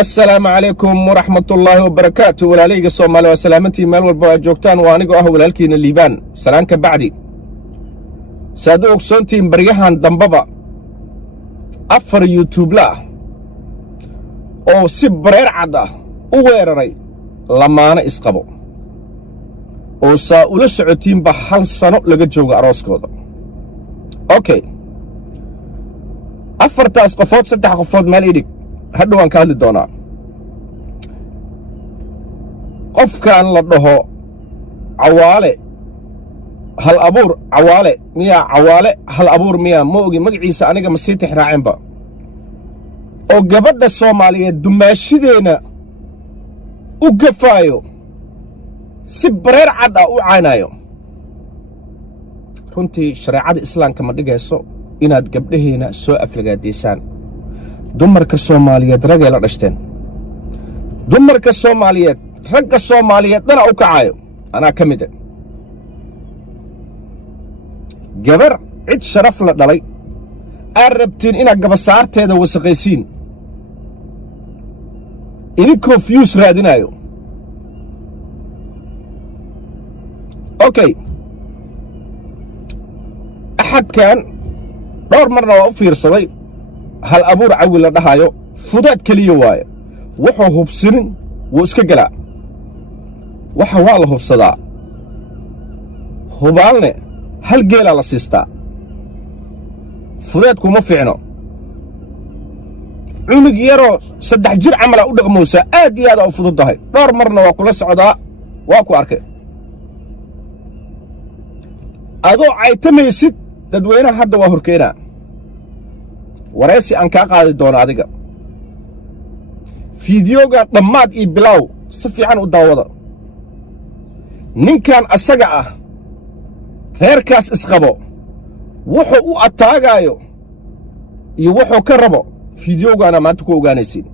السلام عليكم ورحمة الله وبركاته ولاليق الصومالي وسلامتي مال والبواجوكتان وانيقو ولالكين الليبان سلامك بعدي سادوك سنتين بريحان دنبابا أفر يوتيوب لا أو سبرير عدا وويرري لما أنا إسقبو أو ساولو سعوتين بحال سنو لغا جوغ أروسكودا أوكي أفر تاس قفوت سدح قفوت مال إيديك hadda waan ka hadli doonaa qofkan la dhaho cawaale hal abuur cawaale miyaa cawaale hal abuur miyaa ma ogi magaciisa aniga ma sii tixraacinba oo gabadha Soomaaliyeed dumaashideena u gafaayo si bareer cad ah u caanayo runtii shariicada islaamka ma dhigayso inaad gabdhaheena soo aflagaadeysaan dumarka Soomaaliyeed rag la dhashteen dumarka Soomaaliyeed ragga Soomaaliyeed dana u kacayo ana kamid gabar cid sharaf la dhalay arabtiin ina gabasaarteeda wasaqaysiin ini confuse raadinayo okay ahad kan dhowr marna waa u fiirsaday hal abuur cawil la dhahayo fudaad kaliya waaye wuxuu hubsinin wuu iska galaa waxa waa la hubsadaa hubaalne hal geela la siistaa fudaad kuma fiicno cunug yaroo 3 jir camala u dhaqmoosa aad iyo aad u fududahay dhowr marna waa kula socdaa waa ku arkay adoo aytamaysid dadweynaha hadda waa horkeenaa waraysi aan ka qaadi doono adiga fiidiyoga dhammaad iyo bilow si fiican u daawada ninkan asaga ah reerkaas isqabo wuxuu u ataagayo iyo wuxuu ka rabo fiidiyogana maanta ku ogaanaysiin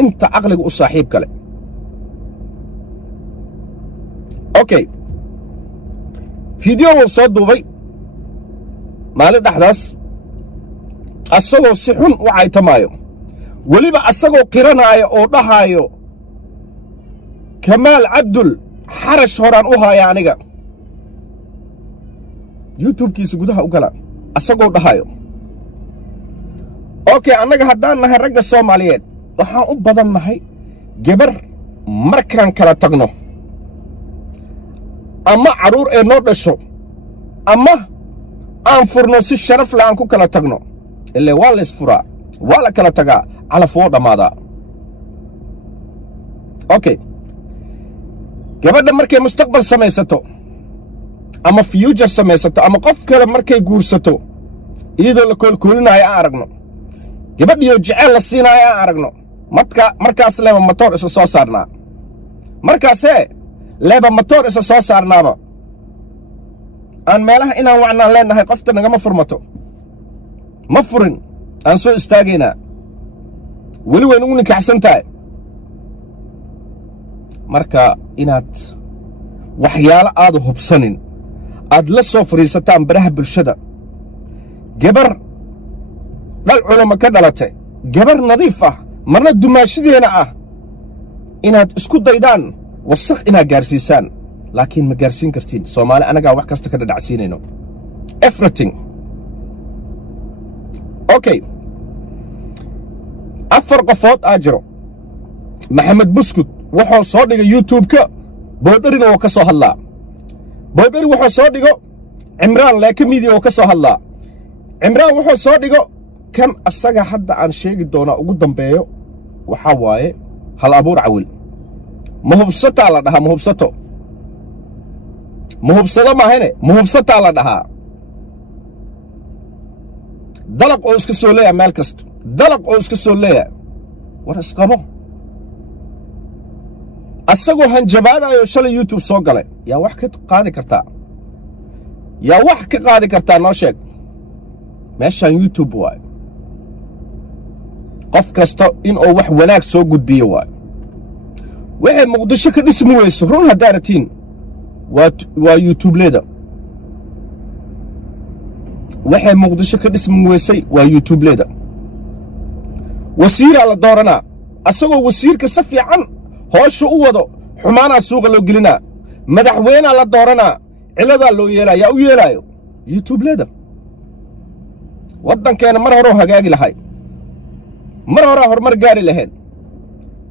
inta aqliga u saaxiib kale okay fiidiyoga soo duubay maalin dhaxdaas asagoo si xun u caytamaayo waliba asagoo qiranaayo oo dhahayo Kamaal Abdul xarash horaan u haya aniga YouTube-kiisa gudaha u gala asagoo dhahayo okay annaga haddaan nahay ragga Soomaaliyeed waxaan u badan nahay gabar markaan kala tagno ama caruur ee noo dhasho ama aan furno si sharaf la'aan ku kala tagno إلا والله اسفرا ولا كلا تجا على فوق ماذا أوكي قبل مركي مستقبل سميستو أما فيوجر سميستو أما قف كلا مركي جورستو إذا لكل كلنا يا أرجنا قبل يرجع للصينا يا أرجنا مركز لما مطور إسا صارنا مركز لما مطور إسا صارنا با أن ماله إنا وعنا لنا هاي قفتنا جم فرمتو مفرن أنسو استاجينا ولي وينونك أحسن تاي مركا إنات وحيال آدو هبسنين آد لسو فريستان برهب بالشدة جبر للعلماء كدلتي جبر نظيفة مرنا الدماشدين إنات اسكو دايدان وصخ إنا جارسيسان لكن ما جارسين كرتين سومالي أنا قاو وحكاستك دعسينينو everything اوكي افر قفوت اجرو محمد بسكوت وحو سو دغ يوتيوب كا بودرين oo ka soo hadlaa boodari wuxuu soo dhigo Imraan laakamidi oo ka soo hadlaa Imraan wuxuu soo dhigo kan asaga hadda aan sheegi doona ugu dambeeyo waxa waaye hal abuur cawil muhubsata la dhaha muhubsato muhubsada ma hayne muhubsata la dhaha dalaq oo iska soo leeyahay meel kasta dalaq oo iska soo leeyahay war isqabo asagoo hanjabaadayo shalay YouTube soo galay yaa wax ka qaadi kartaa noo sheeg meeshan YouTube waay qof kasta in oo wax wanaag soo gudbiyo waay waxay muqdisho ka dhismi weyso run hadaaratiin waa YouTube leeda waxay muqdisho ka dhismi weysay waa YouTube leeda wasiira la doorana asagoo wasiirka si fiican hoosha u wado xumaanaa suuqa loo gelinaa madaxweynaa la dooranaa ciladaa loo yeelaa yaa u yeelaayo yutubleda waddankeena mar horeo hagaagi lahay mar horaa horumar gaari lahayn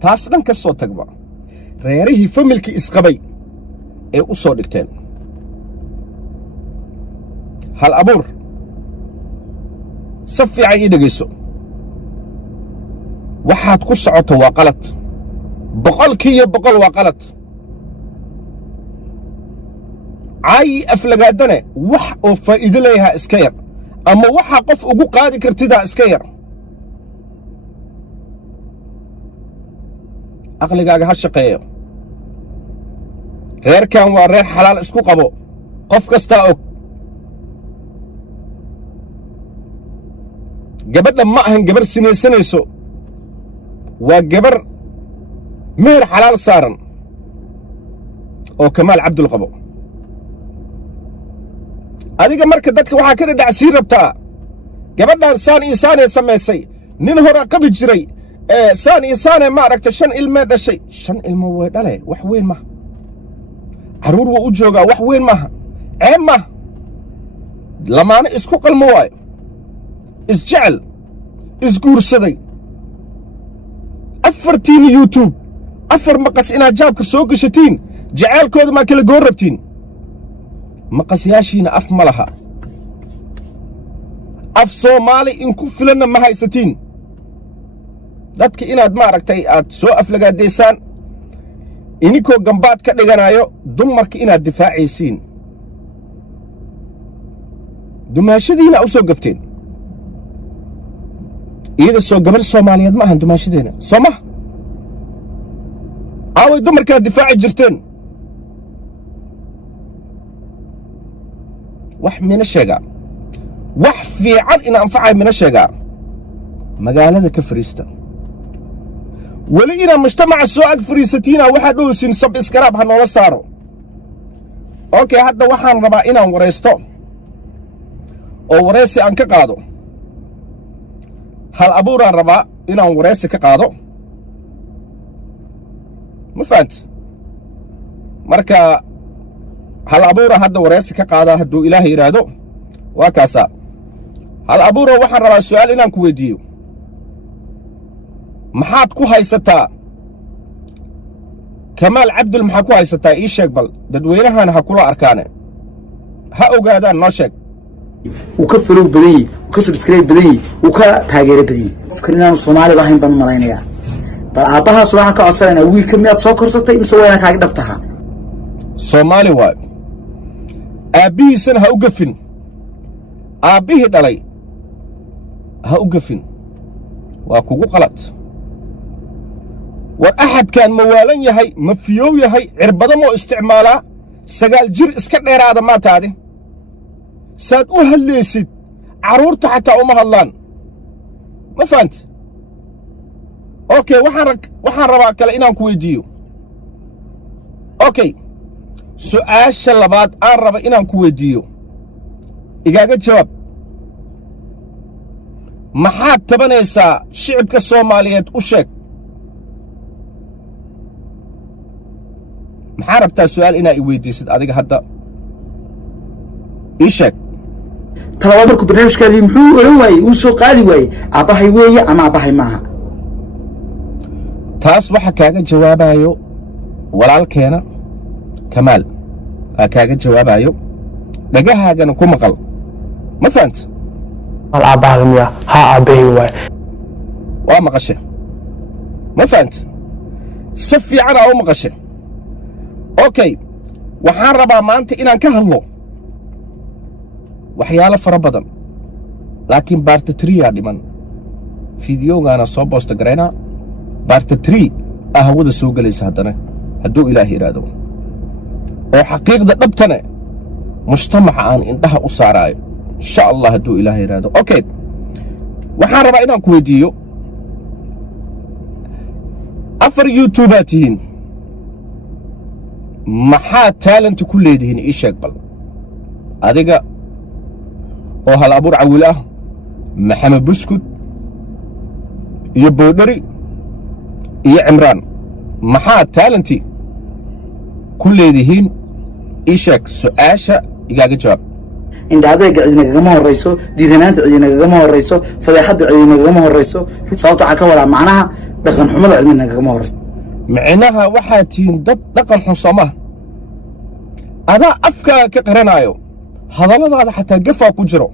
taas dhan ka soo tagba reerihii familkii isqabay ee u soo dhigteen hal abuur si fiican ii dhegayso waxaad ku socoto waa qalad boqolkiiba boqol waa qalad caayi aflagaadane wax oo faa'iido leeyahaa iska yar ama waxaa qof ugu qaadi kartidaa iska yar aqligaaga ha shaqeeyo reerkan waa reer xalaal isku qabo qof kastaa og gabadha ma ahan gabar sinaysanayso waa gabar meher xalaal saaran oo kamaal cabdul qabo adiga marka dadka waxaa ka dhadhacsii rabtaa gabadhan saan iyo saanee samaysay nin horaa qabi jiray saan iyo saanee maaragta 5 ilmee dhashay 5 ilmo way dhale wax weyn maaha carruur wuu u joogaa wax weyn maaha ceeb maaha lamaane isku qalmo waayo isjecel isguursaday afartiin youtube afar maqas inaad jaabka soo gashatiin jaceelkooda maa kala goor rabtiin maqasyaashiina af ma laha af soomaali in ku filanna ma haysatiin dadka inaad maaragtay aad soo aflagaadaysaan ininkoo gambaad ka dhiganayo dumarka inaad difaacaysiin dumaashadiina u soo gafteen iyada soo gabar soomaaliyeed ma ahan dumaashadeena soo maha aaway dumarkaad difaaci jirteen wax mina sheegaa wax fiican in anfacay mina sheegaa magaalada ka fariista weli inaad mujtamaca soo ag fariisatiina waxaad dhowsiin sab iskaraab ha noola saaro okay hadda waxaan rabaa inaan waraysto oo waraysi aan ka qaado hal abuuraan rabaa inaan waraysi ka qaado ma fahanta marka hal abuura hadda waraysi ka qaada hadduu ilaahay yidhaahdo waa kaasaa hal abuuro waxaan rabaa su'aal inaan ku weydiiyo maxaad ku haysataa kamaal cabdul maxaa ku haysataa ii sheeg bal dadweynahan ha kula arkaane ha ogaadaan noo sheeg wuu ka follow badan yahay wuu ka subscribe badan yahay wuu ka taageero badan yahay qofkan inaanu Soomaaliba ahayn baan malaynayaa bal aabahaas waxaan ka codsanaynaa wiilka miyaad soo korsatay mise wayna kaaga dhabtaha Soomaali waay aabihiisana ha u gafin aabihii dhalay ha u gafin waa kugu qalad war axadkan ma waalan yahay ma fiyow yahay cirbada moo isticmaalaa 9 jir iska dheeraada maataadi saad u hadlaysid carruurta xataa uma hadlaan ma fahanta okay waxaan rabaa kale inaan ku weydiiyo okay su'aasha labaad aan raba inaan ku weydiiyo igaaga jawaab maxaad tabanaysaa shicibka Soomaaliyeed u sheeg maxaa rabtaa su'aal inaa i weydiisid adiga hadda ii sheeg talabaad markuu barnaamijkaadii muxuu oran waayey uu soo qaadi waayey aabahay weeye ama aabahay maaha taas waxa kaaga jawaabayo walaalkeena kamaal kaaga jawaabayo dhagahaagana ku maqal ma fahanta al aabahay miya ha aabahay waay waa maqashe ma fahanta si fiican aa u maqashe okay waxaan rabaa maanta inaan ka hadlo waxyaalo fara badan laakiin baarta 3 aa dhiman fiidiyoogaana soo boosta garaynaa baarta 3 aa hawada soo gelaysa haddana hadduu ilaahay yidhaahdo oo xaqiiqda dhabtane mujtamaca aan indhaha u saaraayo insha allah hadduu ilaahay yidhaahdo okay waxaan rabaa inaan ku weydiiyo 4 youtuber tihiin maxaa talent ku leedihiin ii sheeg bal adiga oo hal abuur cawil ah maxamed buskud iyo boodhari iyo cimraan maxaa taalanti ku leedihiin ii sheeg su'aasha igaaga jawaab indhaadayga cidi nagagama horrayso diidanaanta cidi nagagama horrayso fadeexadda cidi nagagama horrayso sababta waxaa ka wadaa macnaha dhaqan xumada cidi nagagama horrayso micnaha waxaa tihiin dad dhaqan xun sooma adaa afkaaga ka qaranaayo hadalladaada xataa gafaa ku jiro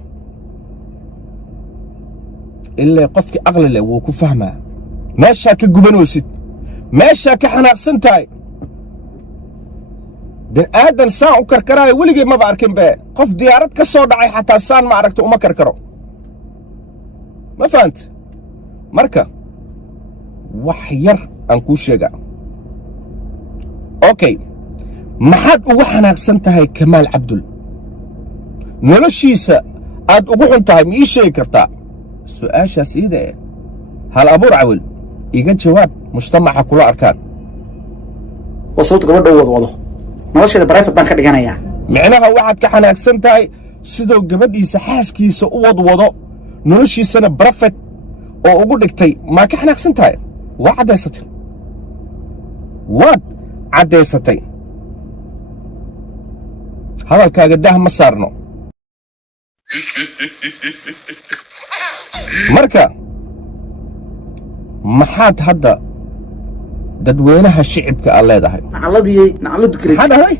ilaa qofkii aqli leh wuu ku fahmaa meeshaa ka gubanoosid meeshaa ka xanaaqsan tahay bin aadan saan u karkaraayo weligay maba arkin bee qof diyaarad ka soo dhacay xataa saan ma aragta uma karkaro ma fahanta marka wax yar aan kuu sheegaa okay maxaad ugu xanaaqsan tahay kamaal cabdul noloshiisa aad ugu xun tahay ma ii sheegi kartaa su'aashaas iida hal abuur cawil iga jawaab mujtamaca kula arkaan oo sababta gabadha u wadwado nolosheeda barayfad baan ka dhiganayaa micnaha waxaad ka xanaaqsan tahay sidoo gabadhiisa xaaskiisa u wadwado noloshiisana barafet oo ugu dhigtay maa ka xanaaqsan tahay waa caddaysatay waad caddaysatay hadalkaaga dah ma saarno marka maxaad hadda dadweynaha shicibka aad leedahay nacaladu kale maxaa dhahday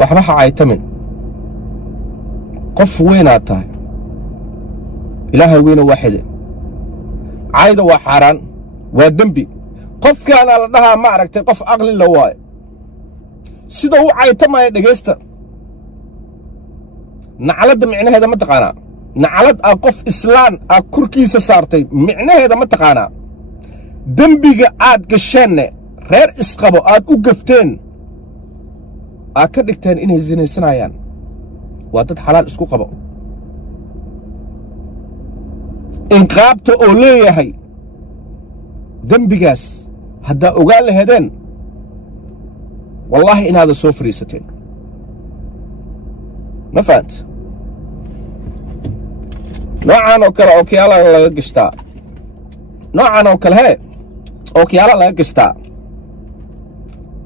waxba ha caytamin qof weynaad tahay ilaahay weyna waaxide cayda waa xaaraan waa dembi qofkaana la dhahaa ma aragtay qof aqli la waayo sida u caytamaya dhegaysta nacaladda micnaheeda ma taqaanaa nacalad aa qof islaan aa korkiisa saartay micnaheeda ma taqaanaa dembiga aad gasheenne reer isqabo aad u gafteen aad ka dhigteen inay sinaysanayaan waa dad xalaal isku qabo inqaabta oo leeyahay dembigaas haddaa ogaan lahedeen wallaahi inaada soo fadhiisateen ma fahanta noocan oo kale ookiyaala laga gashtaa noocan oo kale hee ookiyaala laga gashtaa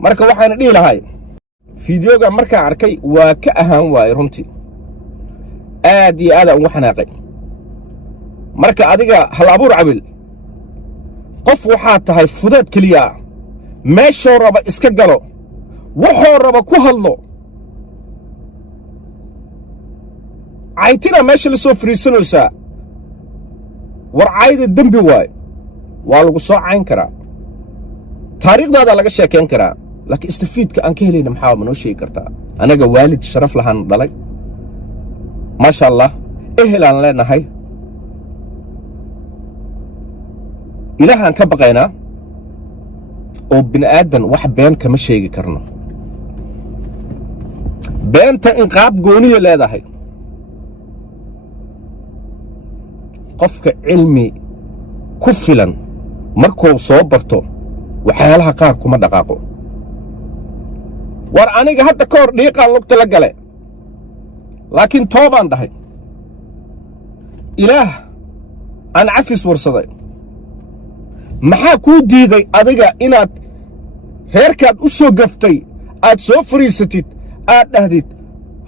marka waxaana dhihi lahay fideoga markaan arkay waa ka ahaan waayey runtii aad iyo aadaan ugu xanaaqay marka adiga hal abuur cabil qof waxaad tahay fudeed keliya ah meeshoo raba iska galo wuxuu raba ku hadlo caytina meesha la soo fariisanaysaa war cayda dembi waayo waa lagu soo cayn karaa taariikhdaada laga sheekayn karaa laakiin istafiidka aan ka helayna maxaa ma noo sheegi kartaa anaga waalid sharaf lahaan dhalay maasha allah ehelaan leenahay ilaahaan ka baqaynaa oo bini aadan wax been kama sheegi karno beenta inqaab gooniya leedahay qofka cilmi ku filan markuu soo barto waxyaalaha qaar kuma dhaqaaqo war aniga hadda ka hor dhiiqaan lugta la gale laakiin toobaan dhahay ilaah aan cafis warsaday maxaa kuu diiday adiga inaad reerkaad u soo gaftay aad soo fariisatid aad dhahdid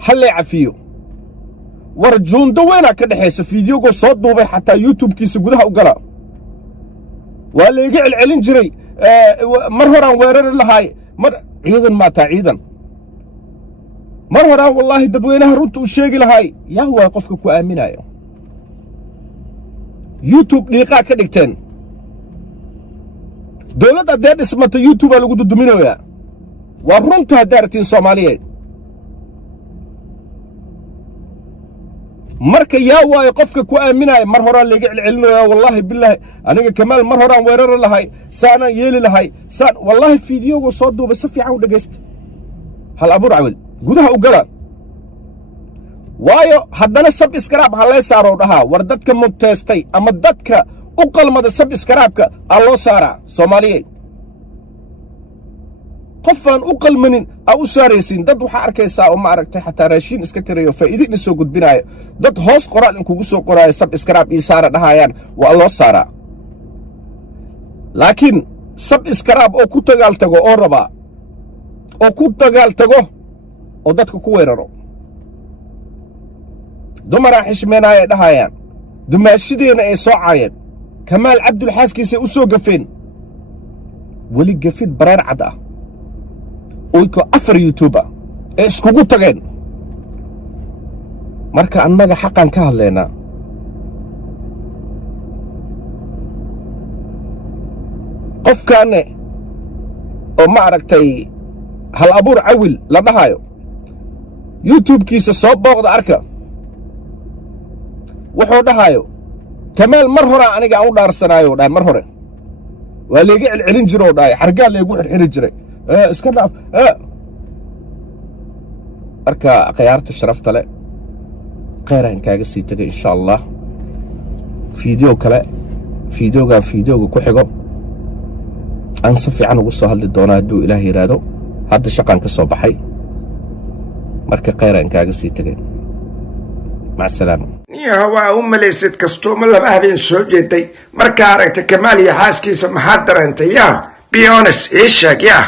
hallee cafiyo war juundo weynaa ka dhexaysa fideogoo soo duubay xataa youtubkiisa gudaha u gala waa layga celcelin jiray mar horaan weerari lahaay mar ciidan maataa ciidan mar horaan wallaahi dadweynaha runta u sheegi lahaay yaa waa qofka ku aaminayo youtube dhiiqaa ka dhigteen dawlad haddee dhismata youtubea lagu duduminayaa waa runta haddaa ratiin soomaaliyeed marka yaa waayo qofka ku aaminaya mar horaan layga celcelinayaa wallaahi bilaahi aniga kamaal mar horaan weerari lahay saanaan yeeli lahay saan wallaahi fideogoo soo duubay si fiican u dhegaysta hal abuur cawil gudaha u gala waayo haddana sab iskaraab ha lee saaroo dhahaa war dadka mubteestay ama dadka u qalmada sab iskaraabka aa loo saaraa soomaaliyeed qofaan u qalmanin aa u saaraysiin dad waxaa arkaysaa oo ma aragtay xataa raashiin iska karayo faa'iido ina soo gudbinaayo dad hoos qoraal in kugu soo qoraayo subscribe ii saara dhahayaan waa loo saaraa laakiin subscribe oo ku dagaal tago oo rabaa oo ku dagaal tago oo dadka ku weeraro dumaraa xishmeenaayay dhahayaan dumaashideena ay soo caayeen kamaal cabdul xaaskiisay u soo gafeen weli gafid bareer cad ah oyko 4 youtuber ee iskugu tageen marka annaga xaqan ka hadlaynaa qofkaane oo ma aragtay hal abuur cawil la dhahayo youtube-kiisa soo booqda arka wuxuu dhahayo kamaal mar hore aniga aan u dhaarsanaayo dhahay mar hore waa leega celcelin jiroo dhahay xargaa leegu xirxiri jiray iska dhaaf marka khiyaarta sharafta leh khayran kaaga sii tagay insha Allah fiideo kale fiideoga ku xigo aan si fiican ugu soo hadli doonaa hadduu ilaahay yiraahdo hadda shaqan ka soo baxay marka khayran kaaga sii tagay مع السلامة يا هو مليست كستوم الله بهبين سوجيتي مركا aragta kamaal iyo xaaskiisa maxaa dareentay ya be honest ايش يا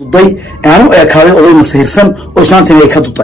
duday aanu eekaaday oday masirsan oo saantan ay ka duday